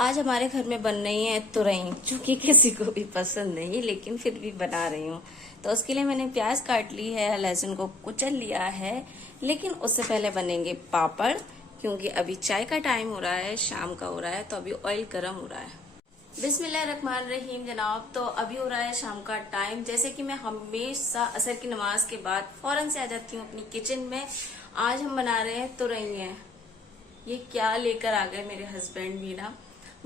आज हमारे घर में बन रही है तुरई, जो कि किसी को भी पसंद नहीं, लेकिन फिर भी बना रही हूँ। तो उसके लिए मैंने प्याज काट ली है, लहसुन को कुचल लिया है, लेकिन उससे पहले बनेंगे पापड़, क्योंकि अभी चाय का टाइम हो रहा है, शाम का हो रहा है, तो अभी ऑयल गर्म हो रहा है। बिस्मिल्लाहिर्रहमानिर्रहीम जनाब। तो अभी हो रहा है शाम का टाइम। जैसे कि मैं हमेशा असर की नमाज के बाद फौरन से आ जाती हूँ अपनी किचन में। आज हम बना रहे हैं तुरई। ये क्या लेकर आ गए मेरे हस्बैंड भी ना।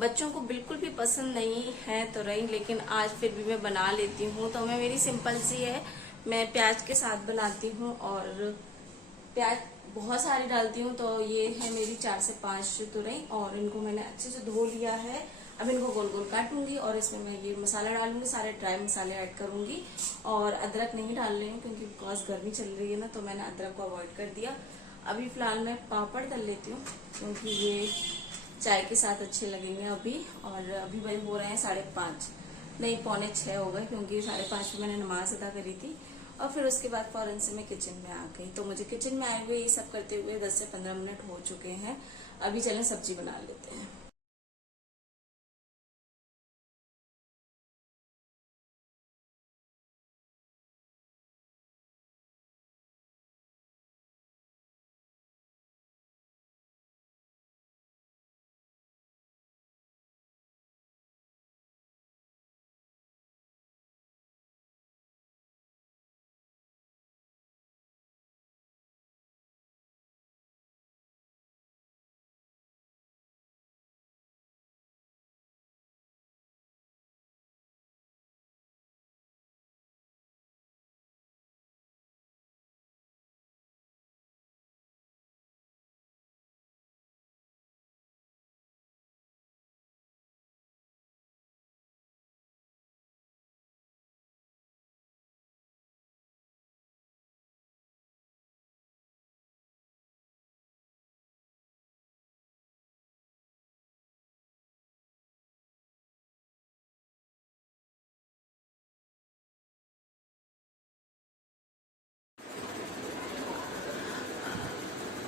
बच्चों को बिल्कुल भी पसंद नहीं है तुरई, लेकिन आज फिर भी मैं बना लेती हूँ। तो मैं मेरी सिंपल सी है, मैं प्याज के साथ बनाती हूँ और प्याज बहुत सारी डालती हूँ। तो ये है मेरी 4 से 5 तुरई और इनको मैंने अच्छे से धो लिया है। अब इनको गोल गोल काटूंगी और इसमें मैं ये मसाला डालूंगी, सारे ड्राई मसाले ऐड करूंगी। और अदरक नहीं डाल रही हूँ क्योंकि बिकॉज गर्मी चल रही है ना, तो मैंने अदरक को अवॉइड कर दिया। अभी फिलहाल मैं पापड़ तल लेती हूँ क्योंकि ये चाय के साथ अच्छे लगेंगे अभी। और अभी भाई हो रहे हैं 5:30, नहीं 5:45 हो गए, क्योंकि 5:30 में मैंने नमाज अदा करी थी और फिर उसके बाद फौरन से मैं किचन में आ गई। तो मुझे किचन में आए हुए ये सब करते हुए 10 से 15 मिनट हो चुके हैं। अभी चलें सब्जी बना लेते हैं।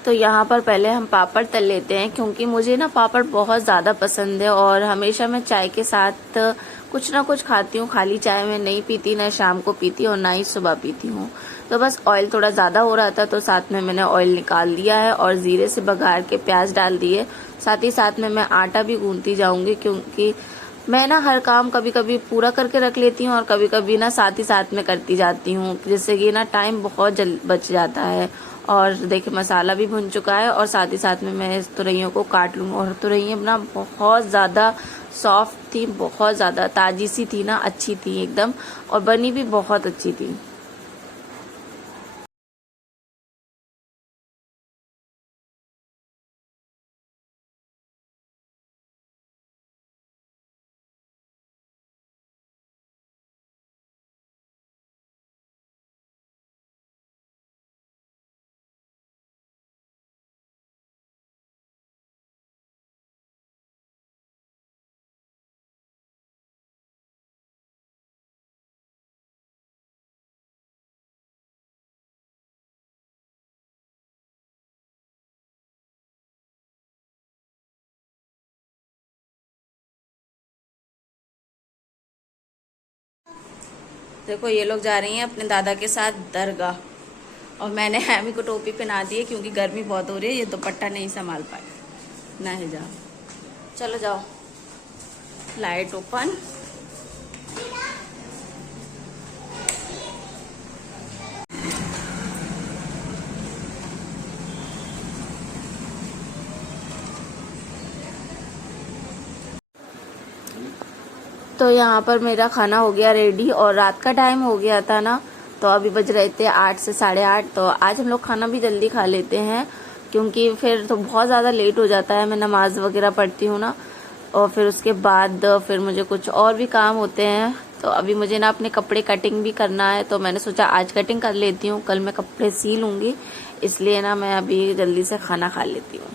तो यहाँ पर पहले हम पापड़ तल लेते हैं, क्योंकि मुझे ना पापड़ बहुत ज़्यादा पसंद है और हमेशा मैं चाय के साथ कुछ ना कुछ खाती हूँ। खाली चाय मैं नहीं पीती, ना शाम को पीती और ना ही सुबह पीती हूँ। तो बस ऑयल थोड़ा ज़्यादा हो रहा था तो साथ में मैंने ऑयल निकाल दिया है और जीरे से बघार के प्याज डाल दिए। साथ ही साथ में मैं आटा भी गूंथती जाऊंगी, क्योंकि मैं ना हर काम कभी कभी पूरा करके रख लेती हूँ और कभी कभी ना साथ ही साथ में करती जाती हूँ, जिससे कि ना टाइम बहुत जल्द बच जाता है। और देखिए मसाला भी भुन चुका है और साथ ही साथ में मैं इस तुरइयों को काट लूँगी। और तुरइयाँ ना बहुत ज़्यादा सॉफ्ट थी, बहुत ज़्यादा ताजी सी थी ना, अच्छी थी एकदम, और बनी भी बहुत अच्छी थी। देखो ये लोग जा रही हैं अपने दादा के साथ दरगाह, और मैंने हैमी को टोपी पहना दी है क्योंकि गर्मी बहुत हो रही है, ये दुपट्टा नहीं संभाल पाए। नहीं जाओ, चलो जाओ। Light open. तो यहाँ पर मेरा खाना हो गया रेडी और रात का टाइम हो गया था ना, तो अभी बज रहे थे 8 से 8:30। तो आज हम लोग खाना भी जल्दी खा लेते हैं, क्योंकि फिर तो बहुत ज़्यादा लेट हो जाता है। मैं नमाज वगैरह पढ़ती हूँ ना, और फिर उसके बाद फिर मुझे कुछ और भी काम होते हैं। तो अभी मुझे ना अपने कपड़े कटिंग भी करना है, तो मैंने सोचा आज कटिंग कर लेती हूँ, कल मैं कपड़े सी लूँगी। इसलिए ना मैं अभी जल्दी से खाना खा लेती हूँ।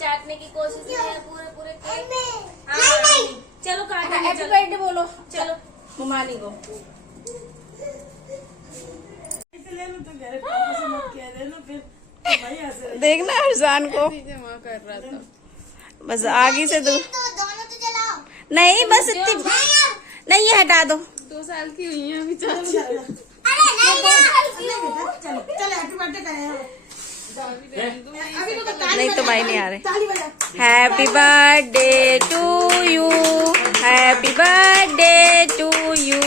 चाटने की कोशिश नहीं है, पूरे पूरे केक। नहीं, चलो काटो, हैप्पी बर्थडे बोलो, चलो मुमानी को। देखना अरसान को कर रहा था। बस आगे से दो दोनों तो जलाओ। नहीं बस इतनी नहीं ये हटा दो 2 साल की हुई है अभी चाची। अरे नहीं नहीं तो भाई नहीं आ रहे। Happy birthday to you, happy birthday to you,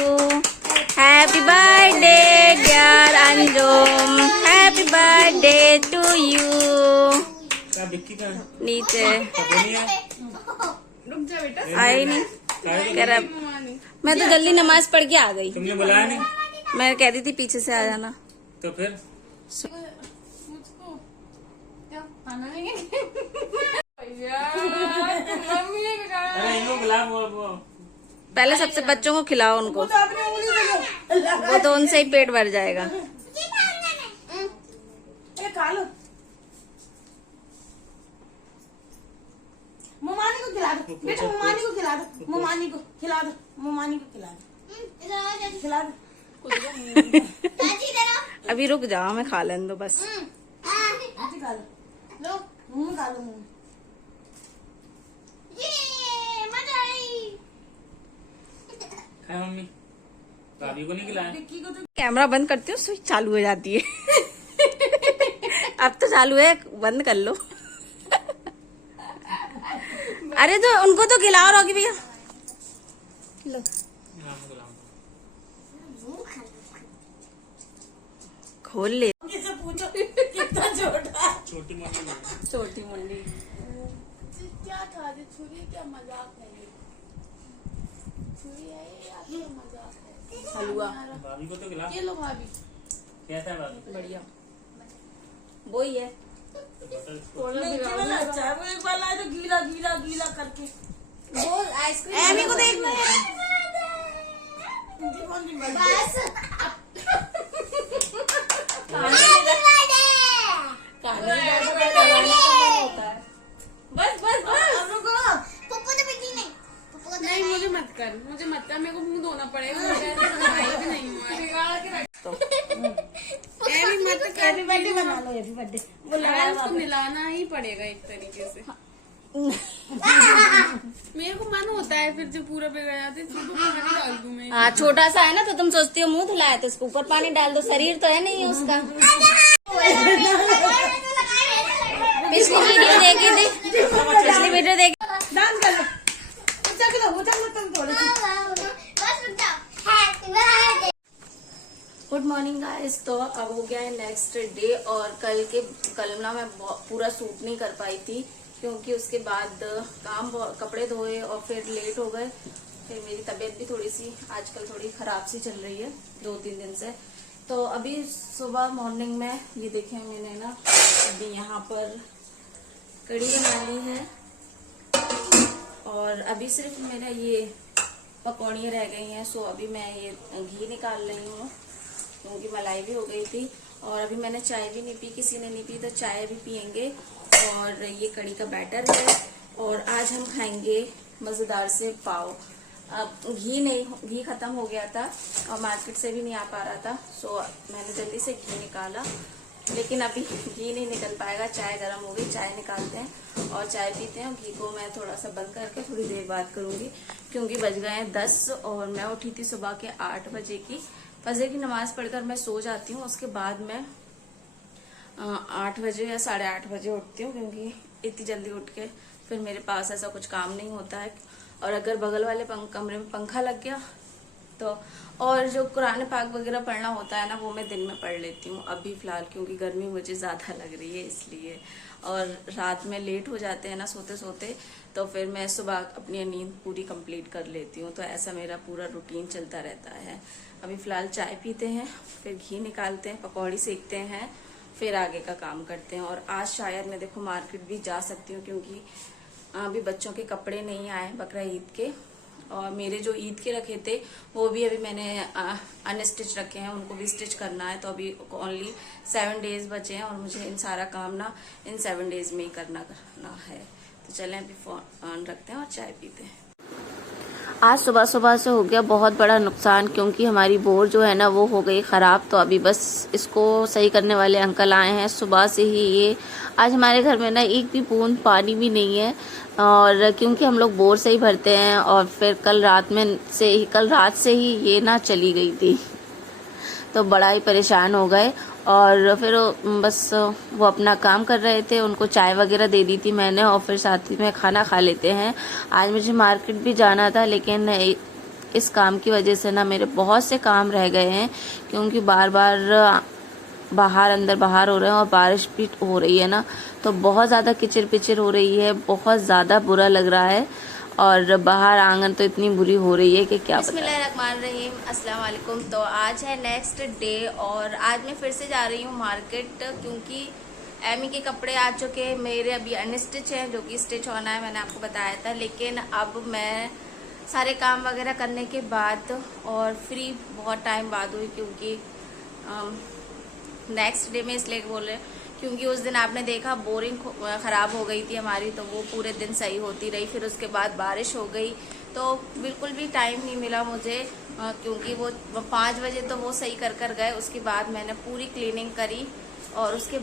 happy birthday dear Anjum, happy birthday to you. नीचे रुक जा बेटा। आई नहीं कह रहा मैं तो जल्दी नमाज पढ़ के आ गई। तुमने बुलाया नहीं मैं कह रही थी पीछे से आ जाना। तो फिर मुझको क्या खाना है? मम्मी ने कहा अरे इनको बुला वो पहले सबसे बच्चों को खिलाओ उनको, वो तो उनसे ही पेट भर जाएगा। खा लो मोमानी को खिला दो बेटा, मोमानी को खिला दो, मोमानी को खिला दो, मोमानी को खिला दो, खिला दो। अभी रुक जाओ मैं खा लेने दो बस। आंटी खा लो, लो मुंह खा लो मुंह। खाए मम्मी, भाभी को नहीं खिलाया। विक्की को तो कैमरा बंद करती हूँ स्विच चालू हो जाती है। अब तो चालू है, बंद कर लो। अरे तो उनको तो खिलाओ रॉकी भैया। लो हाँ, मैं खिलाऊंगा। खोल ले। किससे पूछो कितना छोटा है? छोटी मोटी छोटी मुंडी क्या था ये छुरी, क्या मजाक है ये? छुरी है ये या क्या मजाक है? हलवा भाभी को तो खिला। ये लो भाभी। कैसा है भाभी? बढ़िया वो ही है। नहीं वाला अच्छा है, वो एक बार लाए तो गीला गीला गीला करके। वो आइसक्रीम एमी को देखना है। उनकी कौन सी बात है? बस बस बस हम लोग को नहीं, मुझे मत कर, मुझे मत कर, मेरे को मुंह धोना पड़ेगा। मुझे भाई भी नहीं हुआ। एमी मत कर, हैप्पी बर्थडे बना लो, हैप्पी बर्थडे अरे उसको मिलाना ही पड़ेगा एक तरीके से। मेरे को मन होता है फिर जब पूरा बिगड़ जाता है इसको पानी डाल दूं मैं। हाँ छोटा सा है ना तो तुम सोचती हो मुंह धुलाया तो उसके ऊपर पानी डाल दो, शरीर तो है नहीं है उसका। पिछली वीडियो देखी थी, पिछली वीडियो देखी। डांस कर लो, उछल लो तुम थोड़े से। Good morning guys. तो अब हो गया है नेक्स्ट डे और कल ना मैं पूरा शूट नहीं कर पाई थी क्योंकि उसके बाद कपड़े धोए और फिर लेट हो गए। फिर मेरी तबीयत भी थोड़ी सी आजकल थोड़ी खराब सी चल रही है 2-3 दिन से। तो अभी सुबह मॉर्निंग में ये देखें मैंने ना अभी यहाँ पर कढ़ी बना ली है और अभी सिर्फ मेरा ये पकौड़ियाँ रह गई हैं। सो अभी मैं ये घी निकाल रही हूँ क्योंकि मलाई भी हो गई थी और अभी मैंने चाय भी नहीं पी, किसी ने नहीं पी तो चाय भी पियेंगे। और ये कढ़ी का बैटर है और आज हम खाएंगे मजेदार से पाव। अब घी खत्म हो गया था और मार्केट से भी नहीं आ पा रहा था। सो मैंने जल्दी से घी निकाला लेकिन अभी घी नहीं निकल पाएगा। चाय गर्म हो गई, चाय निकालते हैं और चाय पीते हैं। घी को मैं थोड़ा सा बंद करके थोड़ी देर बाद करूंगी क्योंकि बज गए हैं 10 और मैं उठी थी सुबह के 8 बजे की। फजर की नमाज पढ़कर मैं सो जाती हूँ, उसके बाद मैं 8 बजे या 8:30 बजे उठती हूँ क्योंकि इतनी जल्दी उठ के फिर मेरे पास ऐसा कुछ काम नहीं होता है। और अगर बगल वाले कमरे में पंखा लग गया तो और जो कुरान पाक वगैरह पढ़ना होता है ना वो मैं दिन में पढ़ लेती हूँ अभी फिलहाल क्योंकि गर्मी मुझे ज़्यादा लग रही है इसलिए। और रात में लेट हो जाते हैं ना सोते सोते तो फिर मैं सुबह अपनी नींद पूरी कंप्लीट कर लेती हूँ। तो ऐसा मेरा पूरा रूटीन चलता रहता है। अभी फिलहाल चाय पीते हैं, फिर घी निकालते हैं, पकौड़ी सेकते हैं, फिर आगे का काम करते हैं। और आज शायद मैं देखो मार्केट भी जा सकती हूँ क्योंकि अभी बच्चों के कपड़े नहीं आए बकरा ईद के और मेरे जो ईद के रखे थे वो भी अभी मैंने अनस्टिच रखे हैं, उनको भी स्टिच करना है। तो अभी ओनली 7 डेज बचे हैं और मुझे इन सारा काम ना इन 7 डेज में ही करना है। तो चलें अभी फोन रखते हैं और चाय पीते हैं। आज सुबह सुबह से हो गया बहुत बड़ा नुकसान, क्योंकि हमारी बोर जो है ना वो हो गई ख़राब। तो अभी बस इसको सही करने वाले अंकल आए हैं। सुबह से ही ये आज हमारे घर में ना एक भी बूंद पानी भी नहीं है, और क्योंकि हम लोग बोर से ही भरते हैं। और फिर कल रात से ही ये ना चली गई थी, तो बड़ा ही परेशान हो गए। और फिर बस वो अपना काम कर रहे थे, उनको चाय वगैरह दे दी थी मैंने, और फिर साथ ही में खाना खा लेते हैं। आज मुझे मार्केट भी जाना था, लेकिन इस काम की वजह से ना मेरे बहुत से काम रह गए हैं, क्योंकि बार बार बाहर अंदर बाहर हो रहे हैं और बारिश भी हो रही है ना, तो बहुत ज़्यादा किचिर पिचिर हो रही है, बहुत ज़्यादा बुरा लग रहा है। और बाहर आंगन तो इतनी बुरी हो रही है कि क्या बताएं। बिस्मिल्लाहिर्रहमानिर्रहीम, अस्सलाम वालेकुम। तो आज है नेक्स्ट डे और आज मैं फिर से जा रही हूँ मार्केट, क्योंकि एमी के कपड़े आ चुके, मेरे अभी अनस्टिच हैं जो कि स्टिच होना है, मैंने आपको बताया था। लेकिन अब मैं सारे काम वगैरह करने के बाद और फ्री बहुत टाइम बाद हुई, क्योंकि नेक्स्ट डे में इसलिए बोल रहे हैं क्योंकि उस दिन आपने देखा बोरिंग ख़राब हो गई थी हमारी, तो वो पूरे दिन सही होती रही। फिर उसके बाद बारिश हो गई, तो बिल्कुल भी टाइम नहीं मिला मुझे, क्योंकि वो 5 बजे तो वो सही कर गए। उसके बाद मैंने पूरी क्लीनिंग करी, और उसके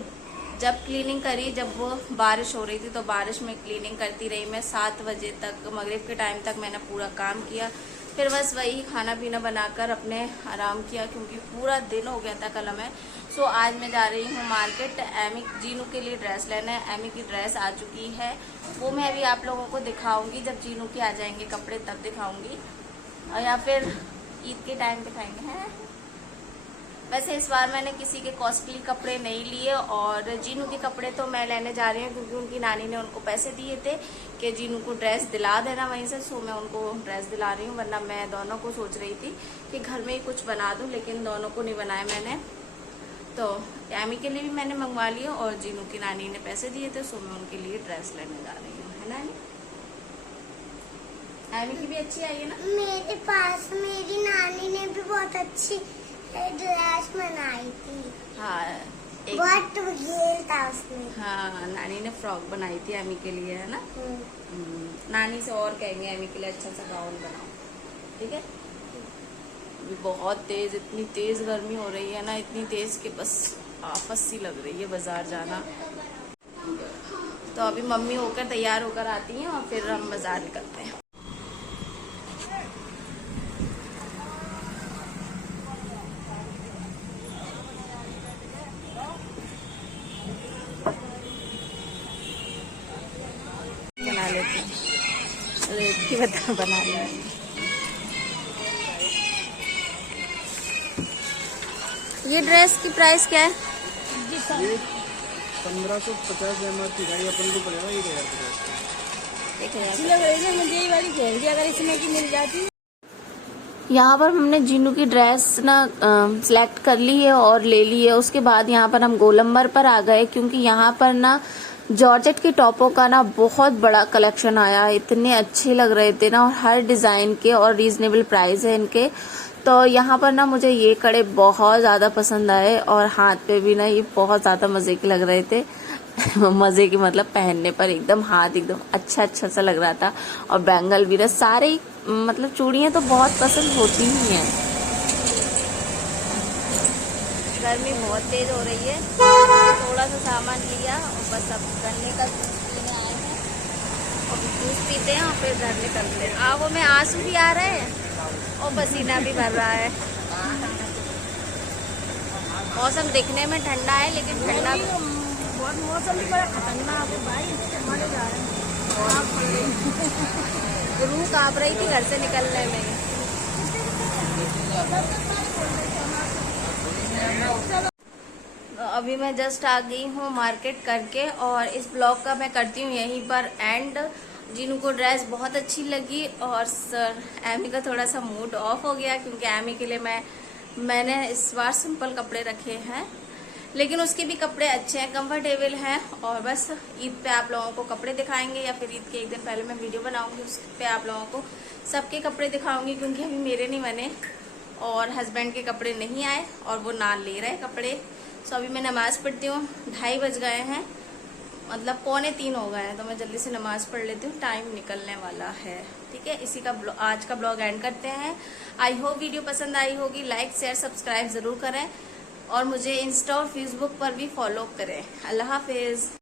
जब क्लीनिंग करी जब वो बारिश हो रही थी, तो बारिश में क्लीनिंग करती रही मैं 7 बजे तक, मगरिब के टाइम तक मैंने पूरा काम किया। फिर बस वही खाना पीना बनाकर अपने आराम किया, क्योंकि पूरा दिन हो गया था कल हमें। सो आज मैं जा रही हूँ मार्केट, एमी जीनू के लिए ड्रेस लेना है। एमी की ड्रेस आ चुकी है, वो मैं अभी आप लोगों को दिखाऊंगी, जब जीनू के आ जाएंगे कपड़े तब दिखाऊंगी, और या फिर ईद के टाइम दिखाएंगे हैं। वैसे इस बार मैंने किसी के कॉस्टली कपड़े नहीं लिए, और जीनू के कपड़े तो मैं लेने जा रही हूँ, क्योंकि उनकी नानी ने उनको पैसे दिए थे कि जीनू को ड्रेस दिला देना वहीं से। सो मैं उनको ड्रेस दिला रही हूँ, वरना मैं दोनों को सोच रही थी कि घर में ही कुछ बना दूँ, लेकिन दोनों को नहीं बनाया मैंने। तो एमी के लिए भी मैंने मंगवा लिया, और जीनू की नानी ने पैसे दिए थे, सो मैं उनके लिए ड्रेस लेने जा रही हूँ, है ना। एमी की भी अच्छी आई है ना। मेरे पास मेरी नानी ने भी बहुत अच्छी ड्रेस बनाई थी। हाँ, बहुत घेर था उसमें। हाँ, नानी ने फ्रॉक बनाई थी एमी के लिए, है ना। नानी से और कहेंगे एमी के लिए अच्छा सा गाउन बनाओ, ठीक है। अभी बहुत तेज, इतनी तेज गर्मी हो रही है ना, इतनी तेज कि बस आपस सी लग रही है बाजार जाना। तो अभी मम्मी होकर तैयार होकर आती हैं, और फिर हम बाजार निकलते हैं। बना लेते हैं, रेट की बना लेंगे। ये ड्रेस की प्राइस क्या है? 1550 MRP का, अपन को पड़ेगा 1000। अगर इसमें की मिल जाती। यहाँ पर हमने जीनू की ड्रेस ना सिलेक्ट कर ली है और ले ली है। उसके बाद यहाँ पर हम गोलंबर पर आ गए, क्योंकि यहाँ पर ना जॉर्जेट के टॉपों का ना बहुत बड़ा कलेक्शन आया, इतने अच्छे लग रहे थे ना, और हर डिजाइन के, और रीजनेबल प्राइस है इनके। तो यहाँ पर ना मुझे ये कड़े बहुत ज़्यादा पसंद आए, और हाथ पे भी ना ये बहुत ज़्यादा मज़े के लग रहे थे। मज़े के मतलब पहनने पर एकदम हाथ एकदम अच्छा सा लग रहा था, और बैंगल भी ना सारे, मतलब चूड़ियाँ तो बहुत पसंद होती ही हैं। गर्मी बहुत तेज हो रही है, थोड़ा सा सामान लिया और बस अब गन्ने का जूस पीने आए हैं, और जूस पीते हैं और फिर घर निकलते हैं। आंखों में आंसू भी आ रहे हैं और पसीना भी भर रहा है। मौसम दिखने में ठंडा है, लेकिन ठंडा बहुत मौसम भी बड़ा खतरनाक है भाई, मरे जा रहे हैं। रूह कांप रही थी घर से निकलने में। अभी मैं जस्ट आ गई हूँ मार्केट करके, और इस ब्लॉग का मैं करती हूँ यहीं पर एंड। जीनू को ड्रेस बहुत अच्छी लगी, और सर एमी का थोड़ा सा मूड ऑफ हो गया, क्योंकि एमी के लिए मैंने इस बार सिंपल कपड़े रखे हैं, लेकिन उसके भी कपड़े अच्छे हैं, कंफर्टेबल हैं। और बस ईद पे आप लोगों को कपड़े दिखाएंगे, या फिर ईद के एक दिन पहले मैं वीडियो बनाऊंगी, उस पे आप लोगों को सबके कपड़े दिखाऊंगी, क्योंकि अभी मेरे नहीं बने और हस्बैंड के कपड़े नहीं आए, और वो ना ले रहे कपड़े। सो अभी मैं नमाज पढ़ती हूँ, 2:30 बज गए हैं, मतलब 2:45 हो गए हैं, तो मैं जल्दी से नमाज पढ़ लेती हूँ, टाइम निकलने वाला है। ठीक है, इसी का आज का ब्लॉग एंड करते हैं। आई होप वीडियो पसंद आई होगी। लाइक शेयर सब्सक्राइब जरूर करें और मुझे इंस्टा और फेसबुक पर भी फॉलो करें। अल्लाह हाफिज।